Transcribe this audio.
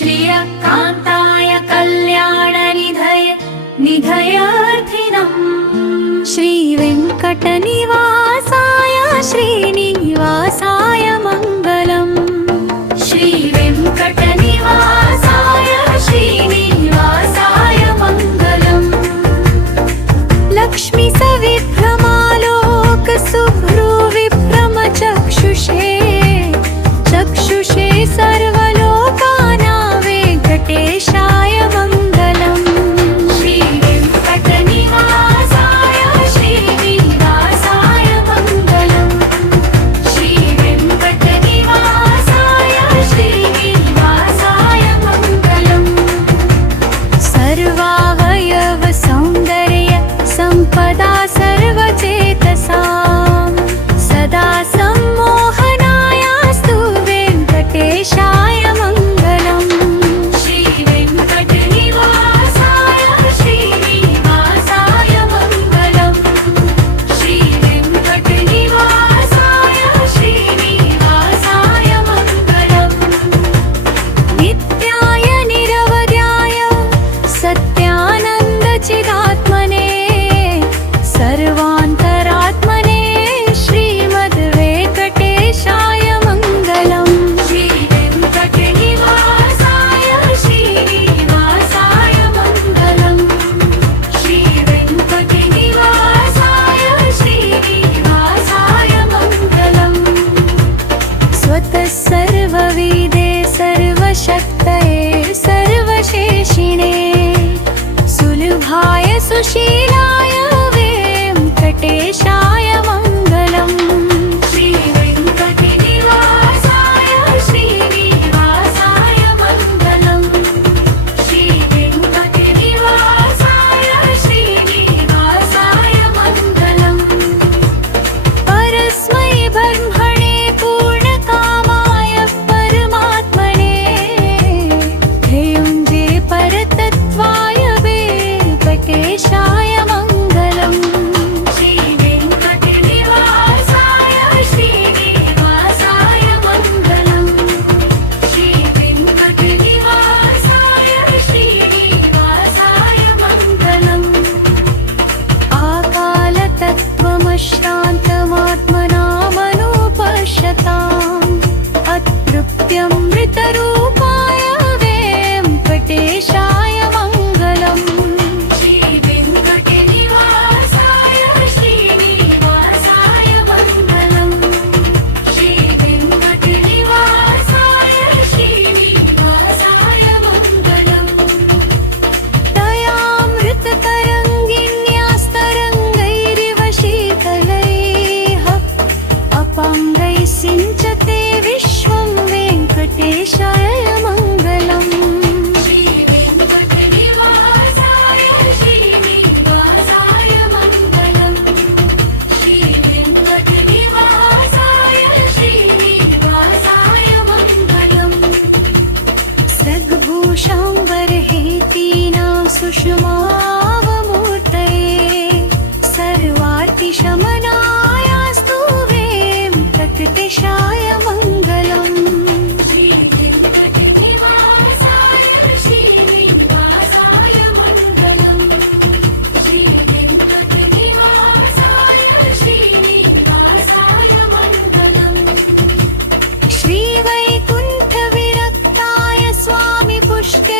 श्रियकान्ताय कल्याणनिधयर्थिनम् श्रीवेङ्कटनिवासाय श्रीनिवासाय मङ्गलम् श्रीवेङ्कटनिवासाय श्रीनिवासाय मङ्गलम् लक्ष्मी सविभ्रमालोक सुभ्रुविभ्रमचक्षुषे चक्षुषे सर्वलोकानां वेङ्कटेशाय मङ्गलम् श्रीवेङ्कटनिवासाय श्रीनिवासाय मङ्गलम् श्रीवेङ्कटनिवासाय श्रीनिवासाय मङ्गलम् सर्वावयव सौन्दर्य सम्पदा सर्वचेतसां सदा सम्मोहनायास्तु वेङ्कटेशाय मङ्गलम् श्रीवेङ्कटनिवासाय श्रीनिवासाय मङ्गलम् श्रीवेङ्कटनिवासाय श्रीनिवासाय मङ्गलम् नित्याय निरवध्याय सत्यानन्दचिदात्मने सर्वान्तरात्मने श्रीमद्वेङ्कटेशाय मङ्गलम् श्रीवेङ्कटनिवासाय श्रीनिवासाय मङ्गलम् श्रीवेङ्कटनिवासाय श्रीनिवासाय मङ्गलम् स्वतः सर्वविदे सर्वशक्तये सर्वशेषिणे सुलभाय सुशीलाय वेङ्कटेशाय मङ्गलम् श्रीवेङ्कटनिवासाय श्रीनिवासाय मङ्गलम् श्रीवेङ्कटनिवासाय श्रीनिवासाय मङ्गलम् परस्मै ब्रह्मणे पूर्णकामाय परमात्मने ध्येयुञ्जे परतत्त्वाय वेङ्कटेशाय मङ्गलम् श्रीवेङ्कटनिवासाय श्रीनिवासाय मङ्गलम् श्रीवेङ्कटनिवासाय श्रीनिवासाय मङ्गलम् आकालतत्त्वमश्रान्तमात्मनामनुपश्यताम् अतृप्त्यमृतरूपाय वेङ्कटेशाय मङ्गलम् श्रीवेङ्कटनिवासाय श्रीनिवासाय मङ्गलम् श्रीवेङ्कटनिवासाय श्रीनिवासाय मङ्गलम् दयामृततरङ्गिन्यास्तरङ्गैरिव शीतलैः अपाङ्गैः सिञ्चते विश्वं वेङ्कटेशाय मङ्गलम् श्रीवेङ्कटनिवासाय श्रीनिवासाय मङ्गलम् श्रीवेङ्कटनिवासाय श्रीनिवासाय मङ्गलम् सद्भूषाम्बरहेतीनां सुषमावमूर्तये सर्वार्तिशमनायास्तु वेङ्कटेशाय मङ्गलम् श्रीवेङ्कटनिवासाय श्रीनिवासाय मङ्गलम् श्रीवेङ्कटनिवासाय श्रीनिवासाय मङ्गलम् श्रीवैकुण्ठविरक्ताय स्वामी पुष्कर